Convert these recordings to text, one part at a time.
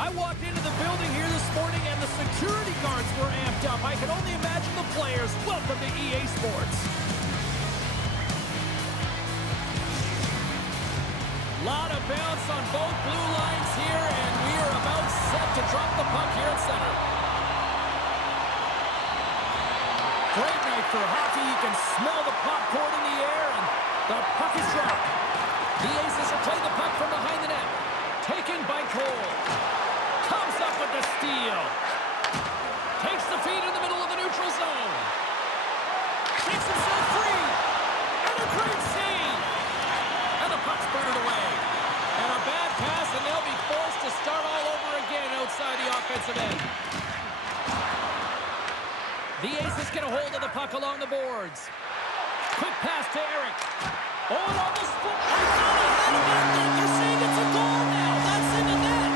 I walked into the building here this morning and the security guards were amped up. I can only imagine the players. Welcome to EA Sports. Lot of bounce on both blue lines here, and we are about set to drop the puck here at center. Great night for hockey. You can smell the popcorn in the air, and the puck is dropped. The Aces have played the puck from behind the net. Taken by Cole. Comes up with the steal. Takes the feed in the middle of the neutral zone. Takes himself free. And a great save. And the puck's burned away. And a bad pass, and they'll be forced to start all over again outside the offensive end. The Aces get a hold of the puck along the boards. Quick pass to Eric. Oh, and on the spot. I thought he had him back there. They're saying it's a goal now. That's in the net.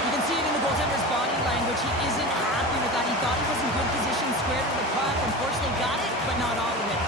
You can see it in the goaltender's body language. He isn't happy with that. He thought he was in good position, squared to the puck. Unfortunately, got it, but not all of it.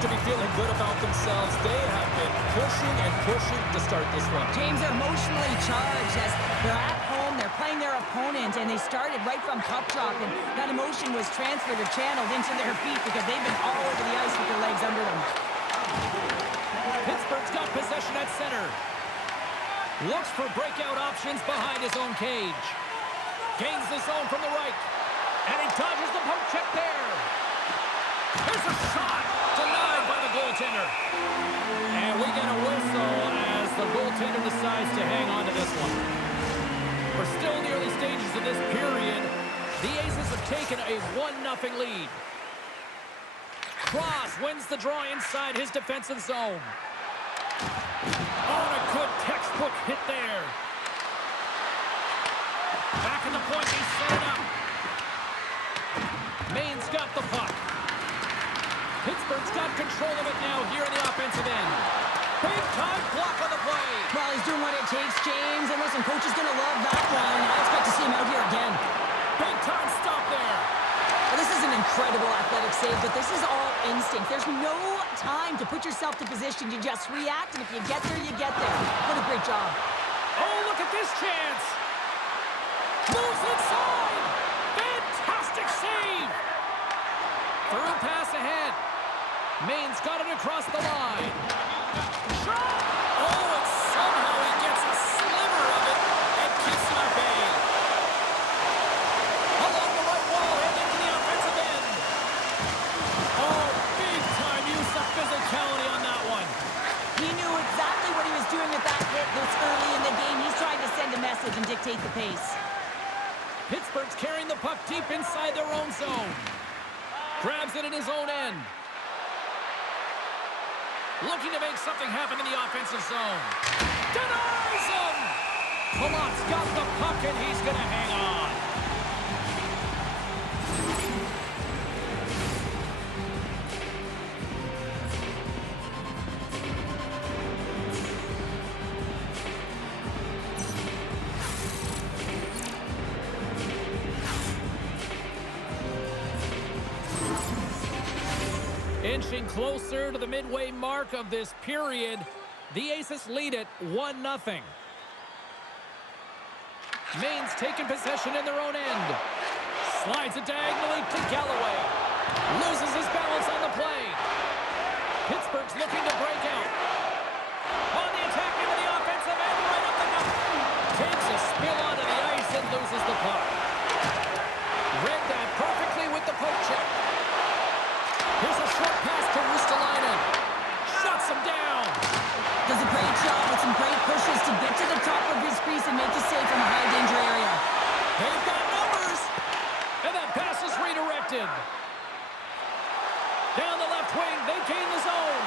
To be feeling good about themselves. They have been pushing and pushing to start this one. James, are emotionally charged as they're at home, they're playing their opponent, and they started right from puck drop, and that emotion was transferred or channeled into their feet because they've been all over the ice with their legs under them. Pittsburgh's got possession at center. Looks for breakout options behind his own cage. Gains the zone from the right. And he dodges the poke check there. Here's a shot. Denied by the goaltender. And we get a whistle as the goaltender decides to hang on to this one. We're still in the early stages of this period. The Aces have taken a 1-0 lead. Cross wins the draw inside his defensive zone. On a good textbook hit there. Back in the point, they set it up. Maine's got the puck. Pittsburgh's got control of it now here in the offensive end. Big time block on the play. Well, he's doing what it takes, James. And listen, coach is going to love that one. I expect to see him out here again. Big time stop there. Well, this is an incredible athletic save, but this is all instinct. There's no time to put yourself to position. You just react, and if you get there, you get there. What a great job. Oh, look at this chance. Moves inside. Fantastic save. Through pass ahead. Maine's got it across the line. Shot! Oh, and somehow he gets a sliver of it and keeps it at bay. Along the right wall and into the offensive end. Oh, big time use of physicality on that one. He knew exactly what he was doing with that hit this early in the game. He's trying to send a message and dictate the pace. Pittsburgh's carrying the puck deep inside their own zone. Grabs it in his own end. Looking to make something happen in the offensive zone. Denies him! Palat's got the puck, and he's going to hang on. Inching closer to the midway mark of this period, the Aces lead it 1-0. Maine's taking possession in their own end. Slides it diagonally to Galloway. Loses his balance on the play. Pittsburgh's looking to break out. On the attack into the offensive end, right up the gut. Takes a spill onto the ice and loses the puck. Read that perfectly with the poke check. Here's a short pass to Ristolainen. Shuts him down. Does a great job with some great pushes to get to the top of his crease and make the save from a high-danger area. They've got numbers. And that pass is redirected. Down the left wing, they gain the zone.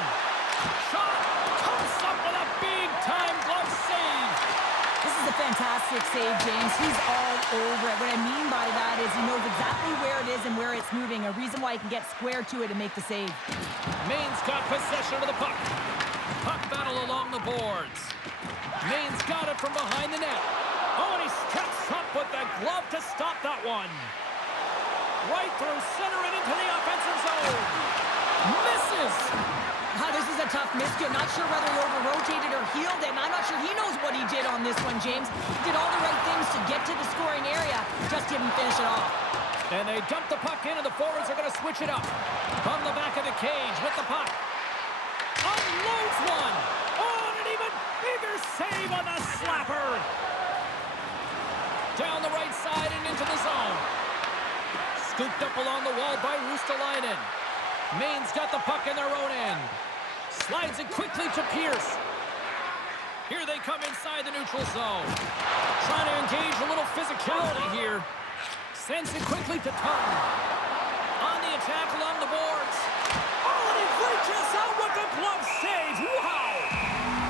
Shot comes up with a big-time glove save. This is a fantastic save, James. He's all over it. What I mean by that is he knows exactly where it is and where it's moving. A reason why he can get square to it and make the save. Maine's got possession of the puck. Puck battle along the boards. Maine's got it from behind the net. Oh, and he steps up with the glove to stop that one. Right through center and into the offensive zone. Misses. This is a tough miscue. Not sure whether he over-rotated or healed it. I'm not sure he knows what he did on this one, James. He did all the right things to get to the scoring area, just didn't finish it off. And they dump the puck in, and the forwards are going to switch it up. From the back of the cage with the puck. Unloads one. Oh, and an even bigger save on the slapper. Down the right side and into the zone. Scooped up along the wall by Ristolainen. Maine's got the puck in their own end. Slides it quickly to Pierce. Here they come inside the neutral zone. Trying to engage a little physicality here. Sends it quickly to Taunton. On the attack along the boards. Oh, and he reaches out with the glove save. Wow!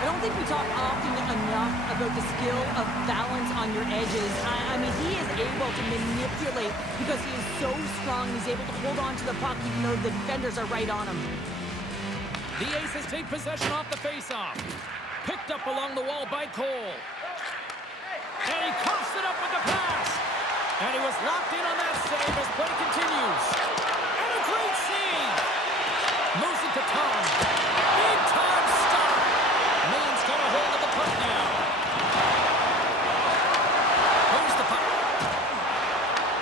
I don't think we talk often enough about the skill of balance on your edges. I mean, he is able to manipulate because he is so strong. He's able to hold on to the puck even though the defenders are right on him. The Aces take possession off the faceoff. Picked up along the wall by Cole. And he coughs it up with the pass. And he was locked in on that save as play continues. And a great save. Moves it to Tom. Big time stop. Maine's got a hold of the puck now. Moves the puck.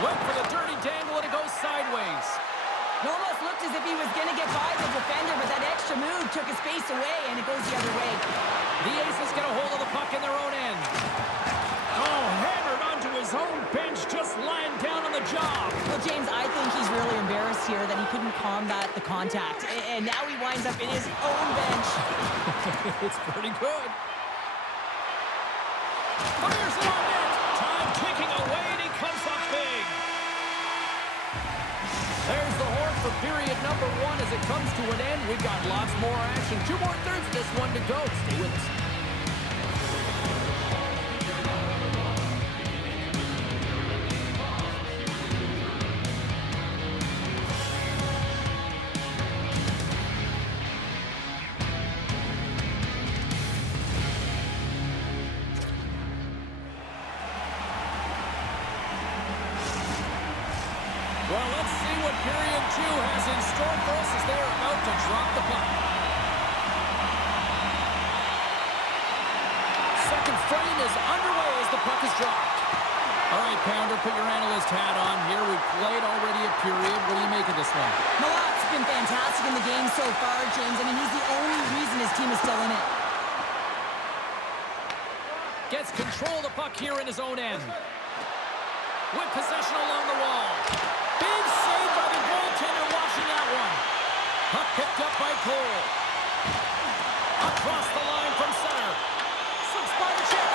Went for the dirty dangle and it goes sideways. It almost looked as if he was going to get by the defender, but that extra move took his space away, and it goes the other way. The Aces get a hold of the puck in their own end. Oh, hammered onto his own bench, just lying down on the job. Well, James, I think he's really embarrassed here that he couldn't combat the contact, and now he winds up in his own bench. It's pretty good. Fires it on net. Time ticking away, and he comes up big. There's the horn for period number 1 as it comes to an end. We've got lots more action. 2 more thirds of this one to go. Stay with us. Well, let's see what period 2 has in store for us as they're about to drop the puck. Second frame is underway as the puck is dropped. All right, Pounder, put your analyst hat on here. We've played already a period. What do you make of this one? Malot's been fantastic in the game so far, James. I mean, he's the only reason his team is still in it. Gets control of the puck here in his own end. With possession along the wall. Big save by the goaltender washing that one. Puck picked up by Cole. Across the line from center. Slips by the check.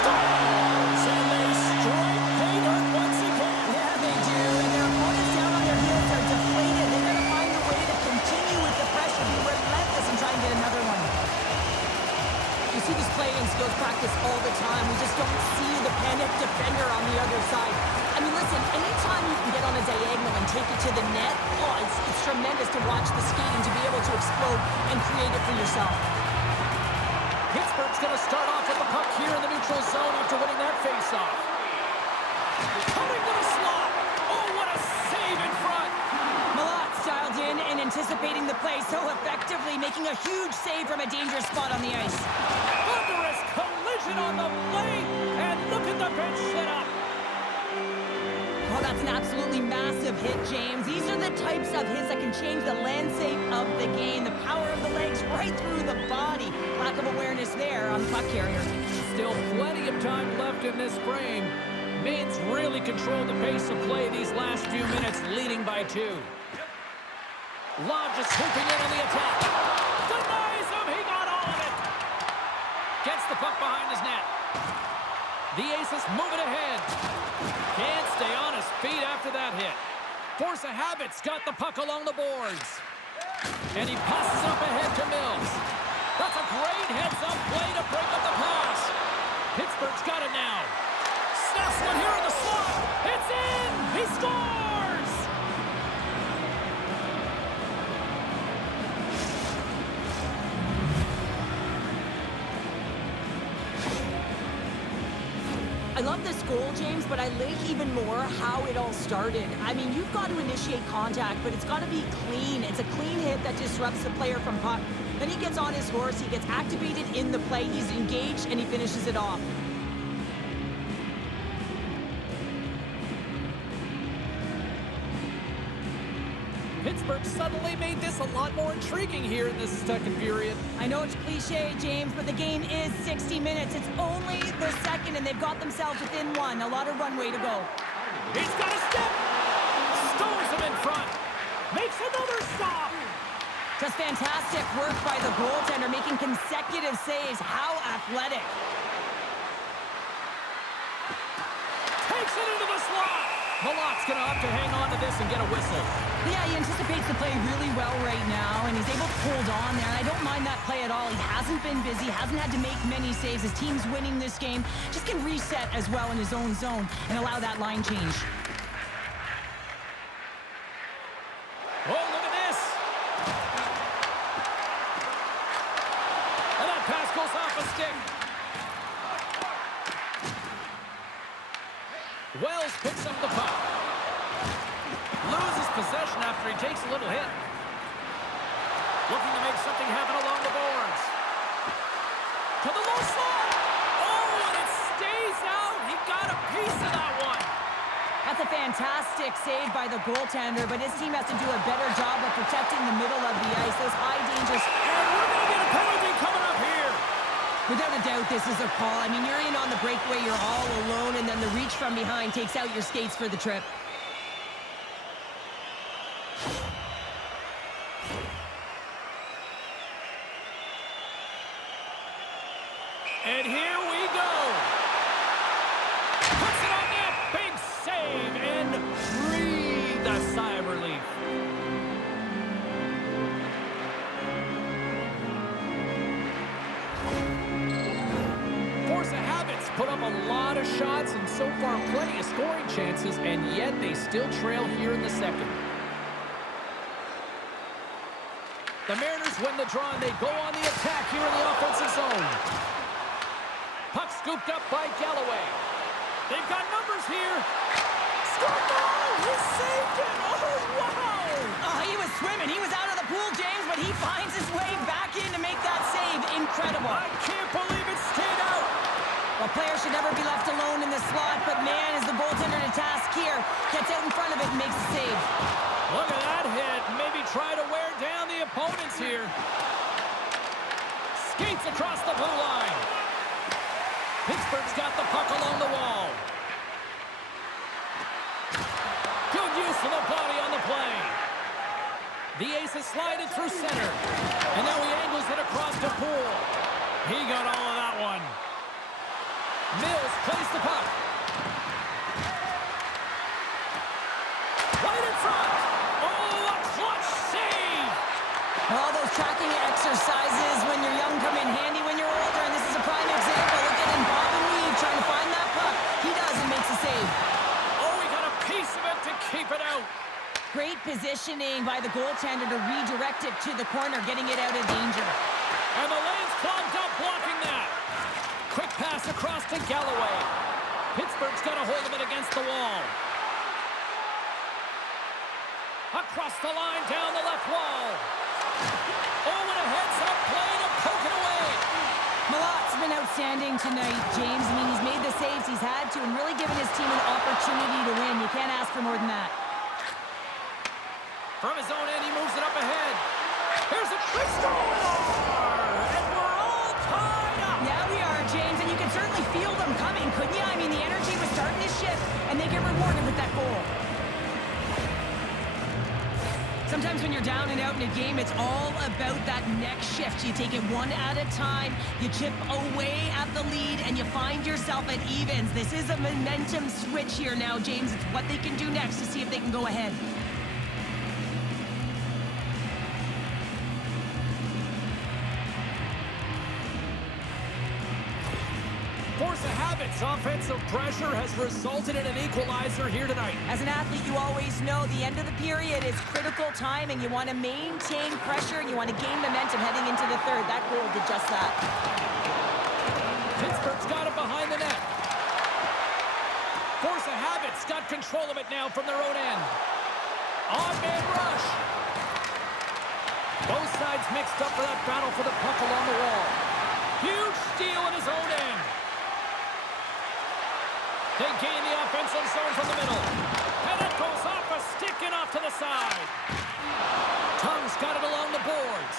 Stops! And they strike pay dirt once again. Yeah, they do. And their opponents down on their heels are deflated. They've got to find a way to continue with the pressure, be relentless, and try and get another one. You see this play in skills practice all the time. We just don't see the panicked defender on the other side. I mean, listen, anytime you can get on a diagonal and take it to the net, it's tremendous to watch the skating, to be able to explode and create it for yourself. Pittsburgh's going to start off with the puck here in the neutral zone after winning that faceoff. Coming to the slot. Oh, what a save in front. Malot's dialed in and anticipating the play so effectively, making a huge save from a dangerous spot on the ice. Thunderous collision on the blade, and look at the bench set up. Oh, that's an absolutely massive hit, James. These are the types of hits that can change the landscape of the game. The power of the legs right through the body. Lack of awareness there on the puck carrier. Still plenty of time left in this frame. Maine's really controlled the pace of play these last few minutes, leading by 2. Lodge is swooping in on the attack. Denies him. He got all of it. Gets the puck behind his net. The Aces moving ahead. Can't stay on his feet after that hit. Force of habit's got the puck along the boards. And he passes up ahead to Mills. That's a great heads-up play to break up the pass. Pittsburgh's got it now. Snaps one here in the slot. It's in! love this goal, James, but I like even more how it all started. I mean, you've got to initiate contact, but it's got to be clean. It's a clean hit that disrupts the player from puck. Then he gets on his horse, he gets activated in the play, he's engaged, and he finishes it off. Pittsburgh suddenly made this a lot more intriguing here in this second period. I know it's cliche, James, but the game is 60 minutes. It's only the second, and they've got themselves within one. A lot of runway to go. He's got a step! Stows him in front! Makes another stop! Just fantastic work by the goaltender, making consecutive saves. How athletic. Takes it into the slot! Malot's going to have to hang on to this and get a whistle. Yeah, he anticipates the play really well right now, and he's able to hold on there. I don't mind that play at all. He hasn't been busy, hasn't had to make many saves. His team's winning this game. Just can reset as well in his own zone and allow that line change. Oh, look at this! And that pass goes off a stick. Wells picks up the puck. Loses possession after he takes a little hit. Looking to make something happen along the boards. To the low slot. Oh, and it stays out. He got a piece of that one. That's a fantastic save by the goaltender, but his team has to do a better job of protecting the middle of the ice. Those high dangers. And we're going to get a penalty coming up here. Without a doubt, this is a call. I mean, you're in on the breakaway, you're all alone, and then the reach from behind takes out your skates for the trip. And here we go. Puts it on net. Big save and breathe a sigh of relief. Force of habits put up a lot of shots and so far plenty of scoring chances, and yet they still trail here in the second. The Mariners win the draw and they go on the attack here in the offensive zone. Puck scooped up by Galloway. They've got numbers here. Scored goal! He saved it! Oh, wow! Oh, he was swimming. He was out of the pool, James, but he finds his way back in to make that save. Incredible. I can't believe it stayed out. Well, players should never be left alone in the slot, but man, is the goaltender to task here. Gets out in front of it and makes the save. Look at that hit. Maybe try to wear down the opponents here. Skates across the blue line. Pittsburgh's got the puck along the wall. Good use of the body on the play. The ace is slided through center. And now he angles it across to Poole. He got all of that one. Mills plays the puck. Right in front. Oh, a clutch save. All those tracking exercises when you're young come in handy when you're older, and this is a prime example. Look at him bob and weave, trying to find that puck. He does and makes a save. Oh, he got a piece of it to keep it out. Great positioning by the goaltender to redirect it to the corner, getting it out of danger. And the lane's clogged up, blocking that. Quick pass across to Galloway. Pittsburgh's got a hold of it against the wall. Across the line, down the left wall. Oh, and a heads-up play to poke it away. Malot's been outstanding tonight, James. I mean, he's made the saves he's had to and really given his team an opportunity to win. You can't ask for more than that. From his own end, he moves it up ahead. Here's a quick score! And we're all tied up! Yeah, we are, James, and you can certainly feel them coming, couldn't you? I mean, the energy was starting to shift, and they get rewarded with that goal. Sometimes when you're down and out in a game, it's all about that next shift. You take it one at a time, you chip away at the lead, and you find yourself at evens. This is a momentum switch here now, James. It's what they can do next to see if they can go ahead. Force of habits, offensive pressure has resulted in an equalizer here tonight. As an athlete, you always know the end of the period is critical time, and you want to maintain pressure, and you want to gain momentum heading into the third. That goal did just that. Pittsburgh's got it behind the net. Lots got control of it now from their own end. On-man rush. Both sides mixed up for that battle for the puck along the wall. Huge steal in his own end. They gain the offensive zone from the middle. And it goes off a stick and off to the side. Tongue's got it along the boards.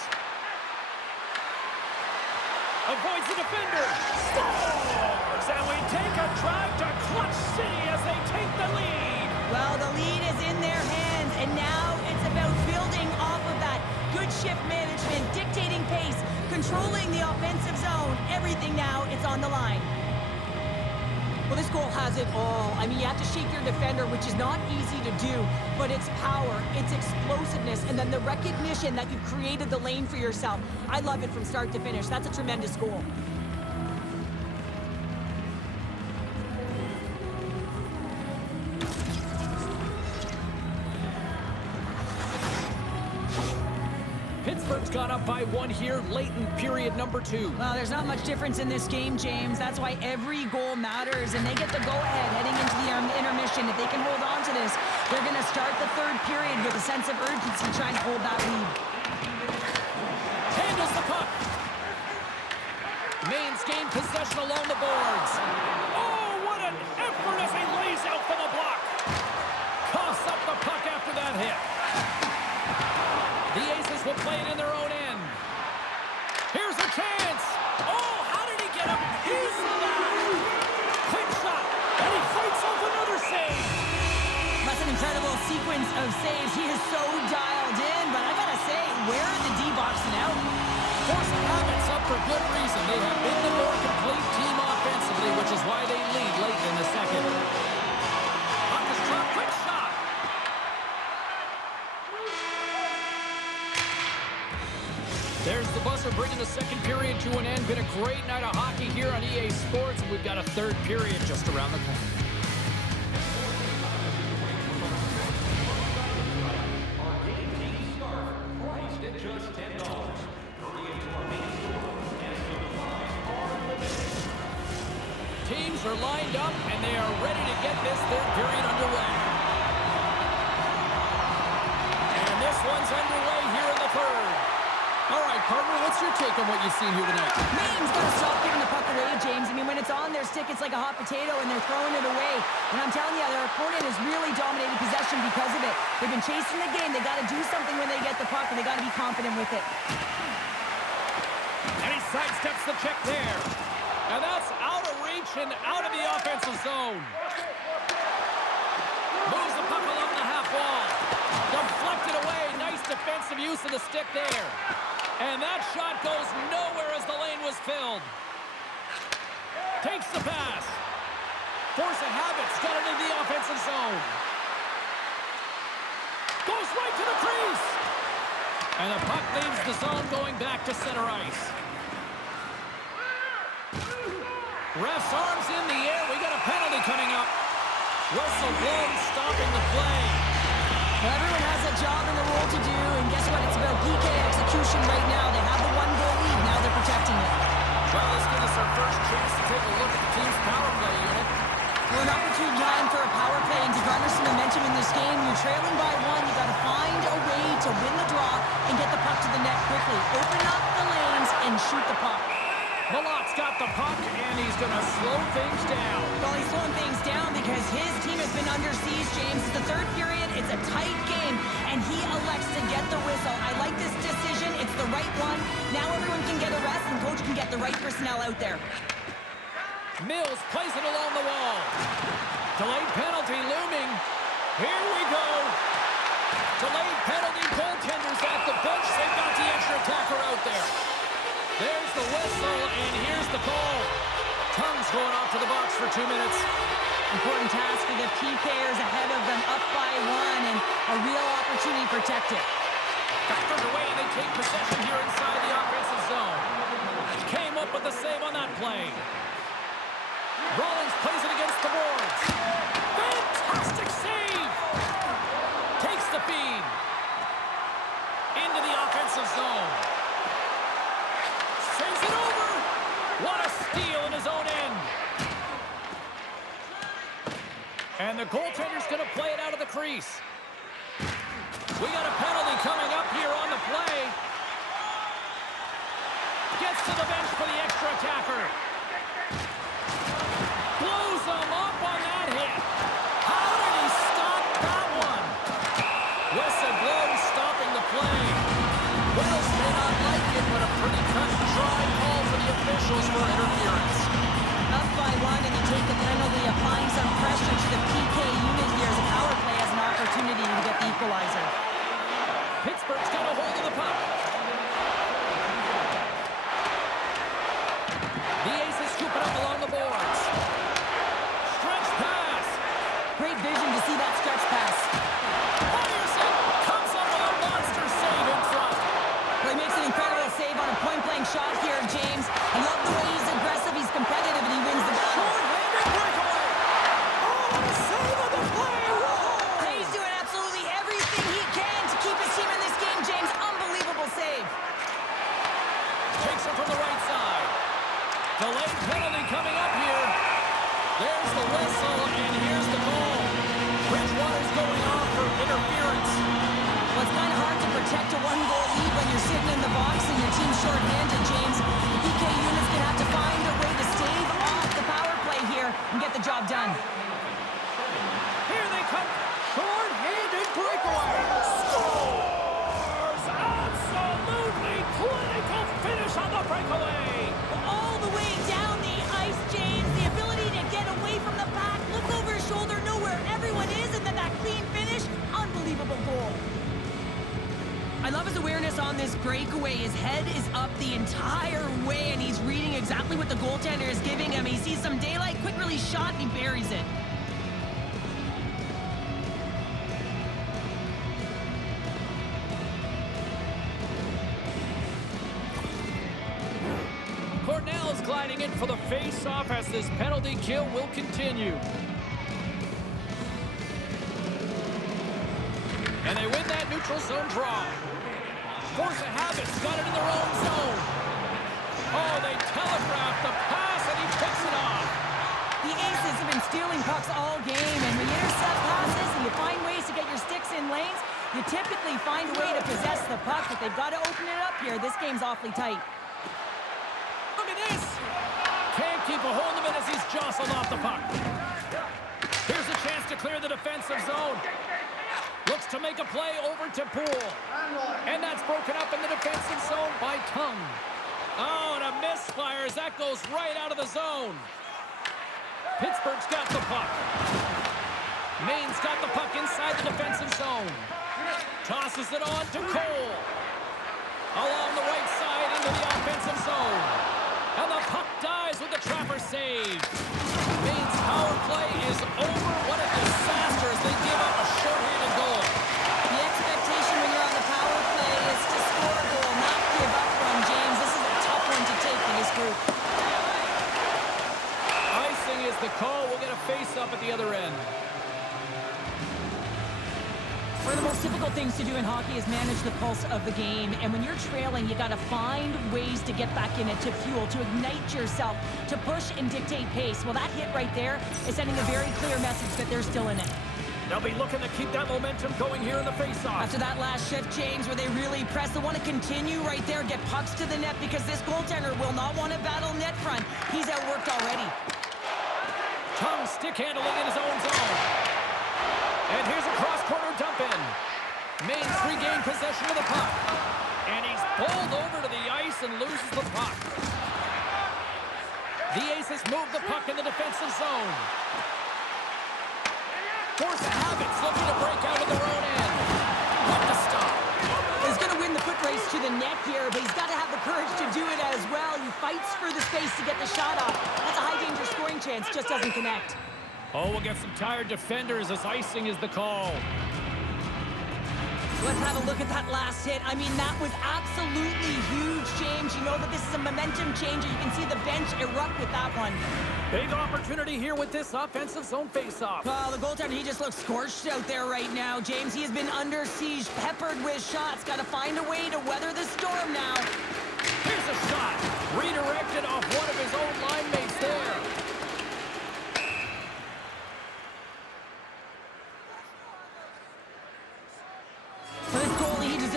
Avoids the defender. Scores! And we take a drive to Clutch City as they take the lead. Well, the lead is in their hands, and now it's about building off of that. Good shift management, dictating pace, controlling the offensive zone. Everything now, it's on the line. Well, this goal has it all. I mean, you have to shake your defender, which is not easy to do, but it's power, it's explosiveness, and then the recognition that you've created the lane for yourself. I love it from start to finish. That's a tremendous goal. Pittsburgh's gone up by 1 here, late in period number 2. Well, there's not much difference in this game, James. That's why every goal matters, and they get the go-ahead heading into the intermission. If they can hold on to this, they're going to start the third period with a sense of urgency, trying to hold that lead. Handles the puck. Maine's gained possession along the boards. Oh, what an effort as he lays out for the block. Coughs up the puck after that hit. The Aces will play it in their own end. Here's a chance. Oh, how did he get a piece of that? Quick shot, and he fights off another save. That's an incredible sequence of saves. He is so dialed in, but I gotta say, where are the D-boxing out? Force habits up for good reason. They have been the more complete team offensively, which is why they lead late in the second. Puck is dropped, quick shot. There's the buzzer bringing the second period to an end. Been a great night of hockey here on EA Sports, and we've got a third period just around the corner. Our game team scarf, priced at just $10. Hurry into our main store, and supplies are limited. Teams are lined up, and they are ready to get this third period underway. And this one's underway here in the third. All right, partner, what's your take on what you've seen here tonight? Maine's got to stop giving the puck away, James. I mean, when it's on their stick, it's like a hot potato, and they're throwing it away. And I'm telling you, their opponent has really dominated possession because of it. They've been chasing the game. They got to do something when they get the puck, and they got to be confident with it. And he sidesteps the check there. And that's out of reach and out of the offensive zone. Moves the puck along the half wall. Deflected away. Nice defensive use of the stick there. And that shot goes nowhere as the lane was filled. Takes the pass. Force of habits got it into the offensive zone. Goes right to the crease. And the puck leaves the zone going back to center ice. Ref's arms in the air. We got a penalty coming up. Whistle blown, stopping the play. Well, everyone has a job and a role to do, and guess what? It's about PK execution right now. They have the one-goal lead. Now they're protecting it. Well, this gives us our first chance to take a look at the team's power play unit. Well, an opportune time for a power play, and to garner some momentum in this game, you're trailing by one. You got to find a way to win the draw and get the puck to the net quickly. Open up the lanes and shoot the puck. Malot's got the puck, and he's going to slow things down. Well, he's slowing things down because his team has been under siege, James. It's the third period. It's a tight game, and he elects to get the whistle. I like this decision. It's the right one. Now everyone can get a rest, and coach can get the right personnel out there. Mills plays it along the wall. Delayed penalty looming. Here we go. Delayed penalty. Goaltenders at the bench. They've got the extra attacker out there. There's the whistle, and here's the call. Tongue's going off to the box for 2 minutes. Important task for the PKers ahead of them, up by one, and a real opportunity to protect it. Back underway, and they take possession here inside the offensive zone. Came up with the save on that play. Rollins plays it against the boards. Fantastic save! Takes the feed. Into the offensive zone. Sends it over. What a steal in his own end. And the goaltender's going to play it out of the crease. We got a penalty coming up here on the play. Gets to the bench for the extra attacker. Blows him up on that hit. How did he stop that one? Whistle blows, stopping the play. Wells may not like it, but a pretty cut and dry call for the officials for interference. Up by one, and you take the penalty, applying some pressure to the PK unit here as the power play has an opportunity to get the equalizer. Pittsburgh's got a hold of the puck. The Aces scoop it up along the boards. Stretch pass. Great vision to see that stretch pass. Fires it. Comes up with a monster save in front. Well, he makes an incredible save on a point-blank shot here, James. I love the way he's aggressive, he's competitive, and he wins the battle. Short-handed breakaway. Oh, what a save of the play. Whoa. He's doing absolutely everything he can to keep his team in this game, James. Unbelievable save. Takes it from the right side. Delayed penalty coming up here. There's the whistle, and here's the goal. Bridgewater's going off for interference. Well, it's kind of hard to protect a one-goal lead when you're sitting in the box and your team's short-handed, James. The PK unit's going to have to find a way to stave off the power play here and get the job done. Here they come. Short-handed breakaway. Scores! Absolutely clinical finish on the breakaway. All the way down the ice, James. The ability to get away from the pack, look over his shoulder, know where everyone is, and then that clean finish. Unbelievable goal. I love his awareness on this breakaway. His head is up the entire way, and he's reading exactly what the goaltender is giving him. He sees some daylight, quick release shot, and he buries it. Cornell's gliding in for the face-off as this penalty kill will continue. And they win that neutral zone draw. Force of habit's got it in their own zone. Oh, they telegraphed the pass, and he picks it off. The Aces have been stealing pucks all game, and when you intercept passes and you find ways to get your sticks in lanes, you typically find a way to possess the puck, but they've got to open it up here. This game's awfully tight. Look at this. Can't keep a hold of it as he's jostled off the puck. Here's a chance to clear the defensive zone. Looks to make a play over to Poole. And that's broken up in the defensive zone by Tongue. Oh, and a misfire as that goes right out of the zone. Pittsburgh's got the puck. Maine's got the puck inside the defensive zone. Tosses it on to Cole. Along the right side into the offensive zone. And the puck dies with the trapper save. Maine's power play is over. What a disaster as they give up a shorthanded goal. The expectation when you're on the power play is to score a goal, not give up one, James. This is a tough one to take for this group. Icing is the call. We'll get a face-up at the other end. One of the most difficult things to do in hockey is manage the pulse of the game. And when you're trailing, you got to find ways to get back in it, to fuel, to ignite yourself, to push and dictate pace. Well, that hit right there is sending a very clear message that they're still in it. They'll be looking to keep that momentum going here in the face-off. After that last shift, James, where they really press, they want to continue right there, get pucks to the net, because this goaltender will not want to battle net front. He's outworked already. Tongue stick handling in his own zone. And here's a cross-corner dump in. Maine's regained possession of the puck. And he's bowled over to the ice and loses the puck. The Aces move the puck in the defensive zone. Force of habits looking to break out of their own end. What the stop. He's going to win the foot race to the net here, but he's got to have the courage to do it as well. He fights for the space to get the shot off. That's a high-danger scoring chance, just doesn't connect. Oh, we'll get some tired defenders as icing is the call. Let's have a look at that last hit. I mean, that was absolutely huge, James. You know that this is a momentum changer. You can see the bench erupt with that one. Big opportunity here with this offensive zone face-off. Well, the goaltender, he just looks scorched out there right now, James. He has been under siege, peppered with shots. Got to find a way to weather the storm now. Here's a shot. Redirected off one of his own line mates there.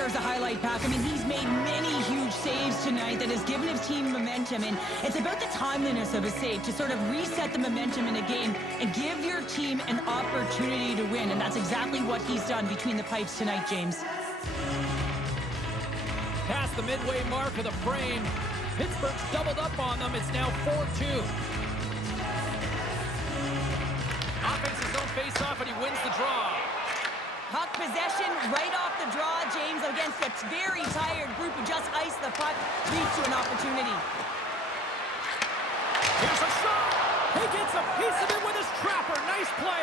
deserves a highlight, Pack. I mean, he's made many huge saves tonight that has given his team momentum, and it's about the timeliness of a save to sort of reset the momentum in a game and give your team an opportunity to win, and that's exactly what he's done between the pipes tonight, James. Past the midway mark of the frame, Pittsburgh's doubled up on them. It's now 4-2. Offense's own face-off, and he wins the draw. Puck possession right off the draw, James, against a very tired group who just iced the puck, leads to an opportunity. Here's a shot! He gets a piece of it with his trapper. Nice play!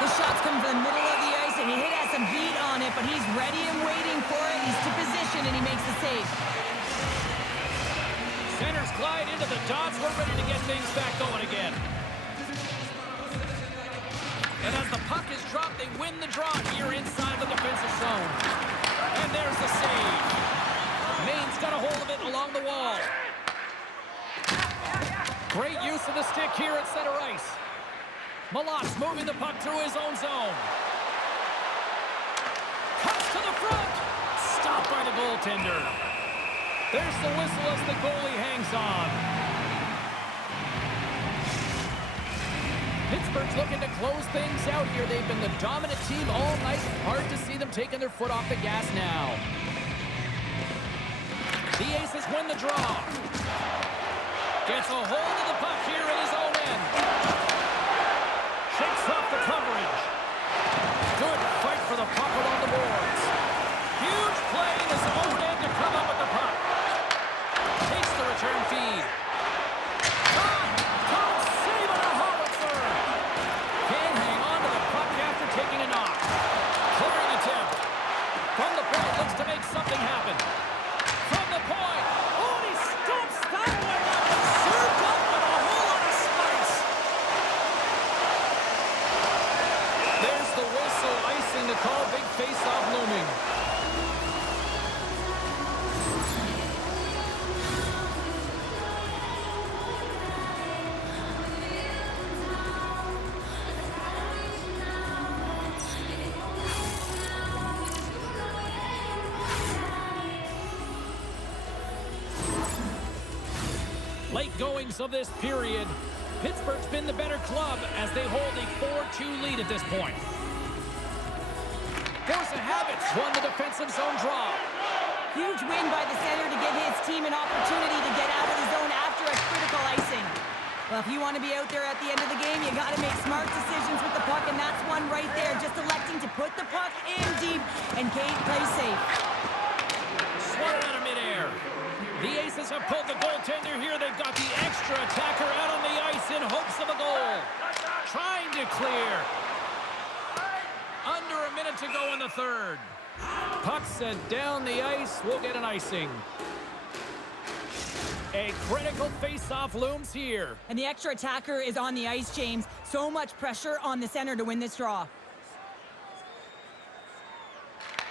The shot's coming from the middle of the ice, and he has some beat on it, but he's ready and waiting for it. He's to position, and he makes the save. Centers glide into the dots. We're ready to get things back going again. And as the puck is dropped, they win the draw here inside the defensive zone. And there's the save. Maine's got a hold of it along the wall. Great use of the stick here at center ice. Malot's moving the puck through his own zone. Cuts to the front. Stopped by the goaltender. There's the whistle as the goalie hangs on. Pittsburgh's looking to close things out here. They've been the dominant team all night. Hard to see them taking their foot off the gas now. The Aces win the draw. Gets a hold of the puck here in his own end. Shakes off the coverage. Good fight for the puck along the boards. Huge play in his own end to come up with the puck. Takes the return feed. Taking a knock. Clearing attempt. From the point, looks to make something happen. From the point. Oh, and he stumps that one up and served up with a whole lot of spice. There's the whistle, icing the call. Big face-off looming. Late goings of this period. Pittsburgh's been the better club as they hold a 4-2 lead at this point. Force of Habits won the defensive zone draw. Huge win by the center to give his team an opportunity to get out of the zone after a critical icing. Well, if you want to be out there at the end of the game, you got to make smart decisions with the puck, and that's one right there. Just electing to put the puck in deep and Kate plays safe. Swatted out of midair. The Aces have pulled the goaltender here. They've got the extra attacker out on the ice in hopes of a goal. Trying to clear. Under a minute to go in the third. Puck sent down the ice. We'll get an icing. A critical face-off looms here. And the extra attacker is on the ice, James. So much pressure on the center to win this draw.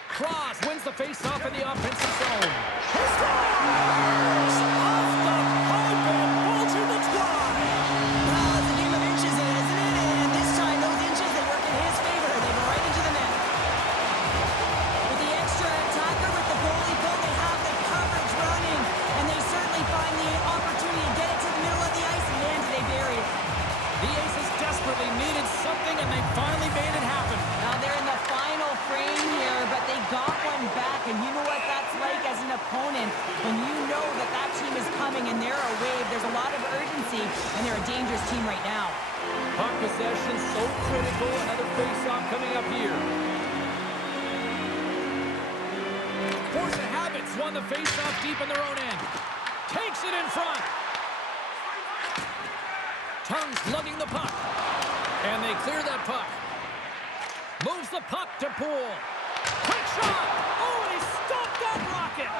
Cross wins the face-off in the offensive zone. He scores! Off the pipe and balls in the twine. Well, it's a game of inches, isn't it? And this time, those inches, they work in his favor. They go right into the net. With the extra attacker, with the goalie pull, they have the coverage running. And they certainly find the opportunity to get it to the middle of the ice, and man, do they bury it. The Aces desperately needed something, and they finally made it happen. Now they're in the final frame here, but they got one back, and you know what that's like as an opponent when you know that that team is coming and they're a wave. There's a lot of urgency, and they're a dangerous team right now. Puck possession so critical. Another face-off coming up here. Force of Habits won the face-off deep in their own end. Takes it in front. Tongues lugging the puck. And they clear that puck. Moves the puck to Poole. Quick shot! Oh, and he stopped that rocket!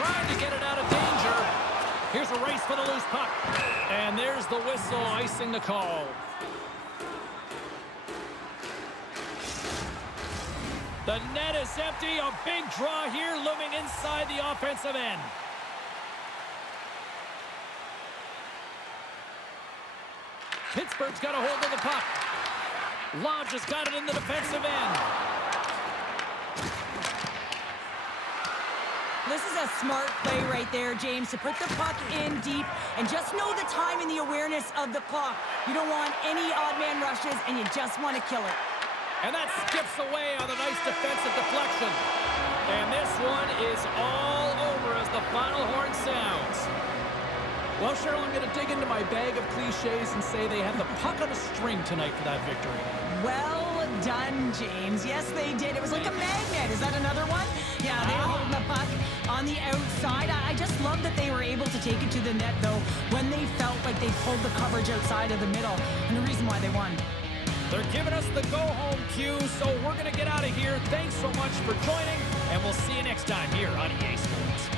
Trying to get it out of danger. Here's a race for the loose puck. And there's the whistle, icing the call. The net is empty. A big draw here looming inside the offensive end. Pittsburgh's got a hold of the puck. Lodge has got it in the defensive end. This is a smart play right there, James, to put the puck in deep and just know the time and the awareness of the clock. You don't want any odd man rushes, and you just want to kill it. And that skips away on a nice defensive deflection. And this one is all over as the final horn sounds. Well, Cheryl, I'm going to dig into my bag of cliches and say they had the puck on a string tonight for that victory. Well done, James. Yes, they did. It was like a magnet. Is that another one? Yeah, they were holding the puck on the outside. I just love that they were able to take it to the net, though, when they felt like they pulled the coverage outside of the middle. And the reason why they won. They're giving us the go-home cue, so we're going to get out of here. Thanks so much for joining, and we'll see you next time here on EA Sports.